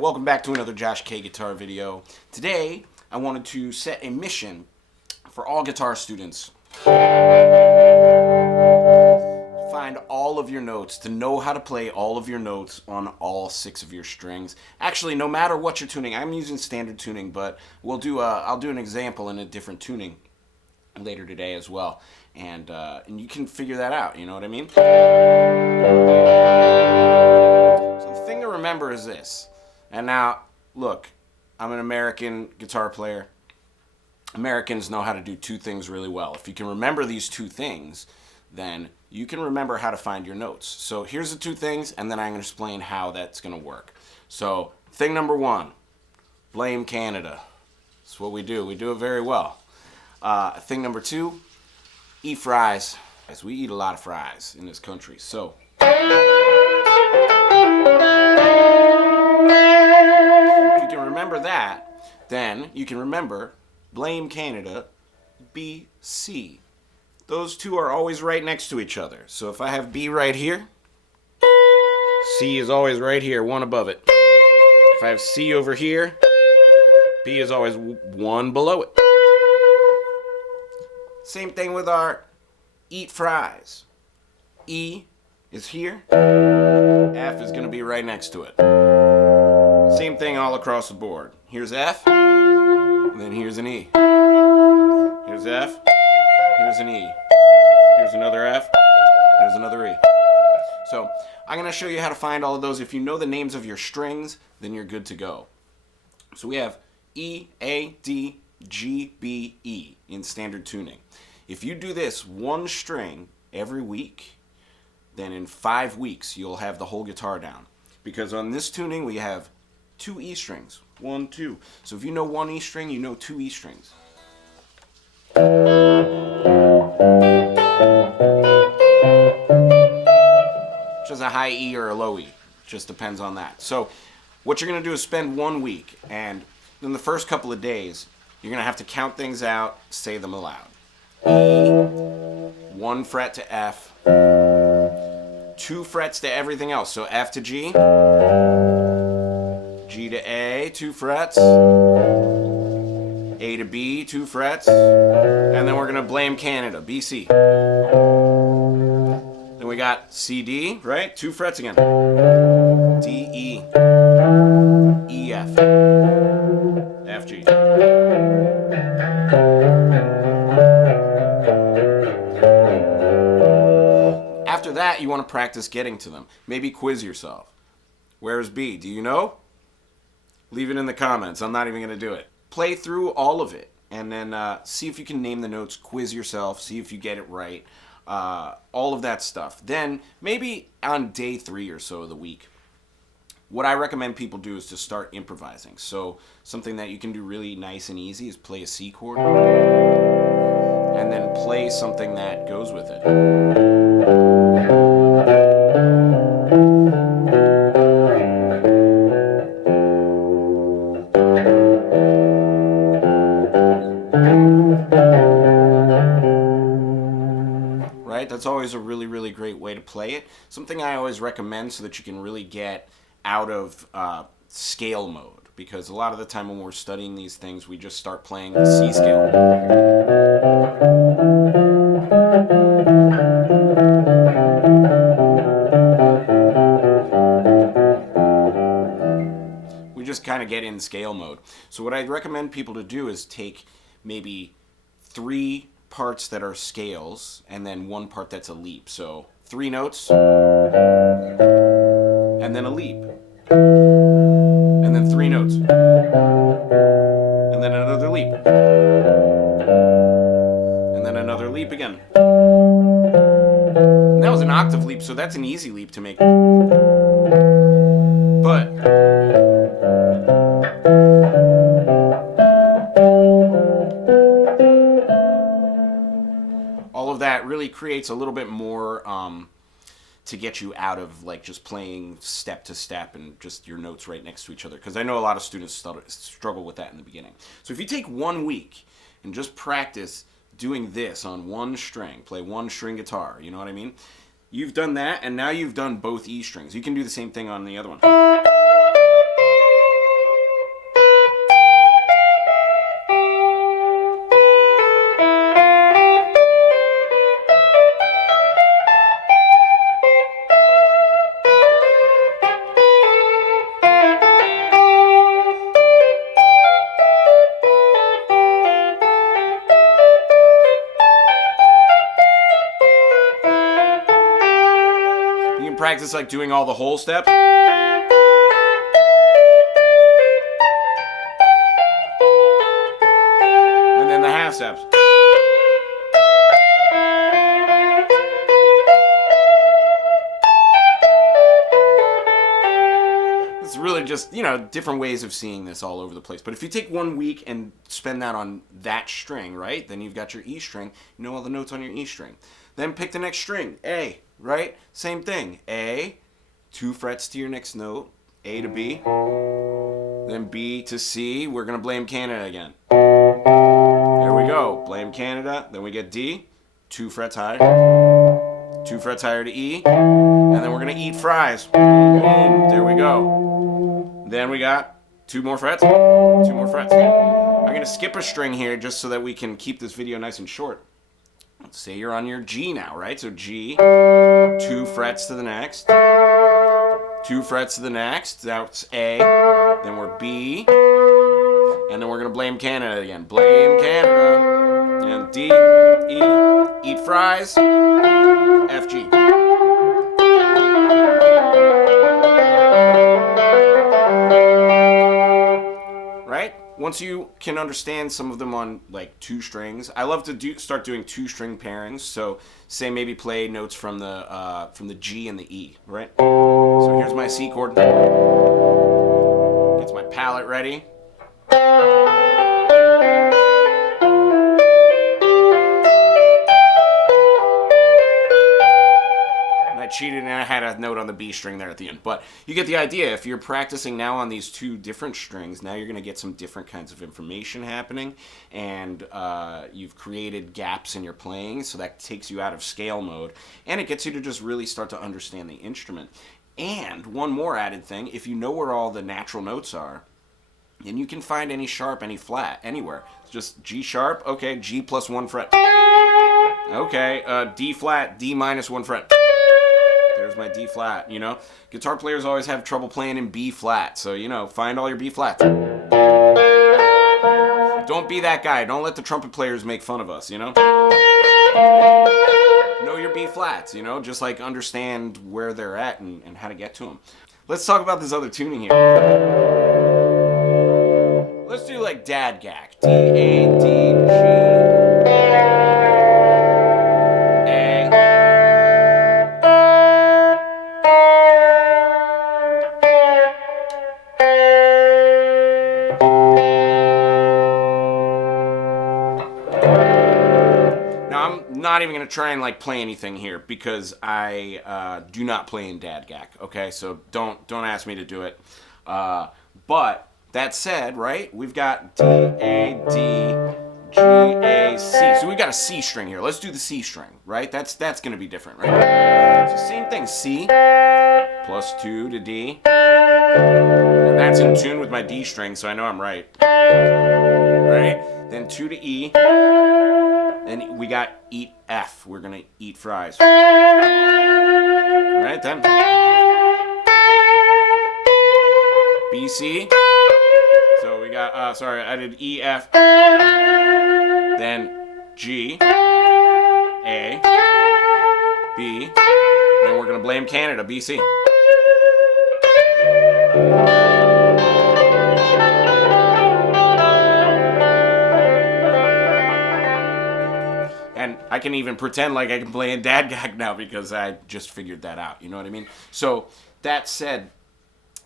Welcome back to another Josh K guitar video. Today, I wanted to set a mission for all guitar students. Find all of your notes, to know how to play all of your notes on all 6 of your strings. Actually, no matter what you're tuning, I'm using standard tuning, but I'll do an example in a different tuning later today as well. And you can figure that out, you know what I mean? So the thing to remember is this. And now, look, I'm an American guitar player. Americans know how to do 2 things really well. If you can remember these 2 things, then you can remember how to find your notes. So here's the 2 things, and then I'm going to explain how that's going to work. So thing number 1, blame Canada. That's what we do. We do it very well. Thing number 2, eat fries. As we eat a lot of fries in this country. So remember that, then you can remember blame Canada, BC. Those 2 are always right next to each other. So if I have B right here, C is always right here, 1 above it. If I have C over here, B is always 1 below it. Same thing with our eat fries. E is here, F is going to be right next to it. Same thing all across the board. Here's F, and then here's an E. Here's F, here's an E. Here's another F, here's another E. So I'm going to show you how to find all of those. If you know the names of your strings, then you're good to go. So we have E, A, D, G, B, E in standard tuning. If you do this 1 string every week, then in 5 weeks you'll have the whole guitar down. Because on this tuning we have 2 E strings. 1, 2. So if you know 1 E string, you know 2 E strings. Which is a high E or a low E. Just depends on that. So what you're going to do is spend 1 week, and in the first couple of days, you're going to have to count things out, say them aloud. E, 1 fret to F, 2 frets to everything else. So F to G, G to A, 2 frets, A to B, 2 frets, and then we're going to blame Canada, BC. Then we got C, D, right? 2 frets again. D, E, E, F, F, G. After that, you want to practice getting to them. Maybe quiz yourself. Where's B? Do you know? Leave it in the comments. I'm not even going to do it. Play through all of it and then see if you can name the notes, quiz yourself, see if you get it right, all of that stuff. Then maybe on day 3 or so of the week, what I recommend people do is to start improvising. So something that you can do really nice and easy is play a C chord and then play something that goes with it. That's always a really, really great way to play it. Something I always recommend so that you can really get out of scale mode. Because a lot of the time when we're studying these things, we just start playing the C scale. just kind of get in scale mode. So what I'd recommend people to do is take maybe 3 parts that are scales and then 1 part that's a leap. So 3 notes and then a leap. And then 3 notes. And then another leap. And then another leap again. And that was an octave leap, so that's an easy leap to make. But all of that really creates a little bit more to get you out of like just playing step to step and just your notes right next to each other, because I know a lot of students struggle with that in the beginning. So if you take 1 week and just practice doing this on 1 string, play 1 string guitar, you know what I mean? You've done that, and now you've done both E strings. You can do the same thing on the other one. Practice like doing all the whole steps. And then the half steps. It's really just, you know, different ways of seeing this all over the place. But if you take 1 week and spend that on that string, right, then you've got your E string, you know all the notes on your E string. Then pick the next string, A, right? Same thing, A, 2 frets to your next note, A to B, then B to C. We're going to blame Canada again. There we go, blame Canada. Then we get D, 2 frets higher, 2 frets higher to E, and then we're going to eat fries. Boom, there we go. Then we got 2 more frets, 2 more frets. I'm going to skip a string here just so that we can keep this video nice and short. Let's say you're on your G now, right? So G, 2 frets to the next, 2 frets to the next, that's A, then we're B, and then we're going to blame Canada again. Blame Canada, and D, E, eat fries, F, G. Right? Once you can understand some of them on like 2 strings, I love to start doing 2 string pairings. So say maybe play notes from the G and the E, right? So here's my C chord. Gets my palette ready. Cheated and I had a note on the B string there at the end, but you get the idea. If you're practicing now on these 2 different strings, now you're going to get some different kinds of information happening, and you've created gaps in your playing, so that takes you out of scale mode, and it gets you to just really start to understand the instrument. And one more added thing, if you know where all the natural notes are, then you can find any sharp, any flat, anywhere. It's just G sharp, okay, G plus 1 fret. Okay, D flat, D minus 1 fret. There's my D flat, you know. Guitar players always have trouble playing in B flat, so, you know, find all your B flats. Don't be that guy. Don't let the trumpet players make fun of us, you know. Know your B flats, you know, just like understand where they're at and how to get to them. Let's talk about this other tuning here. Let's do like Dad Gack. D, A, D, G. Not even going to try and like play anything here because I do not play in Dad Gack, okay? So don't ask me to do it. But that said, right, we've got D, A, D, G, A, C. So we've got a C string here. Let's do the C string, right? That's going to be different, right? So same thing, C plus 2 to D. And that's in tune with my D string, so I know I'm right. Right? Then 2 to E. And we got eat F. We're going to eat fries. Right then. B, C. got, sorry, I did E, F, then G, A, B, then we're going to blame Canada, B, C. And I can even pretend like I can play in Dad Gag now because I just figured that out. You know what I mean? So that said,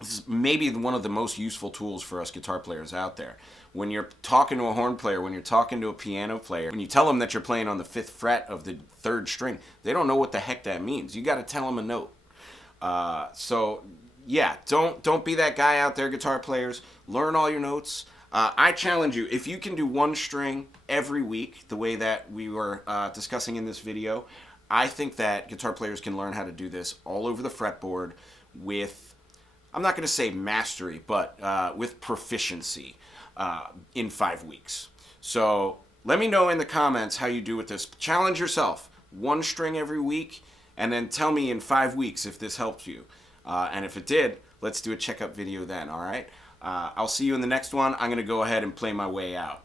this is maybe one of the most useful tools for us guitar players out there. When you're talking to a horn player, when you're talking to a piano player, when you tell them that you're playing on the 5th fret of the 3rd string, they don't know what the heck that means. You got to tell them a note. So yeah, don't be that guy out there, guitar players. Learn all your notes. I challenge you, if you can do 1 string every week, the way that we were discussing in this video, I think that guitar players can learn how to do this all over the fretboard with, I'm not going to say mastery, but with proficiency in 5 weeks. So let me know in the comments how you do with this. Challenge yourself. 1 string every week, and then tell me in 5 weeks if this helped you. And if it did, let's do a checkup video then, all right? I'll see you in the next one. I'm going to go ahead and play my way out.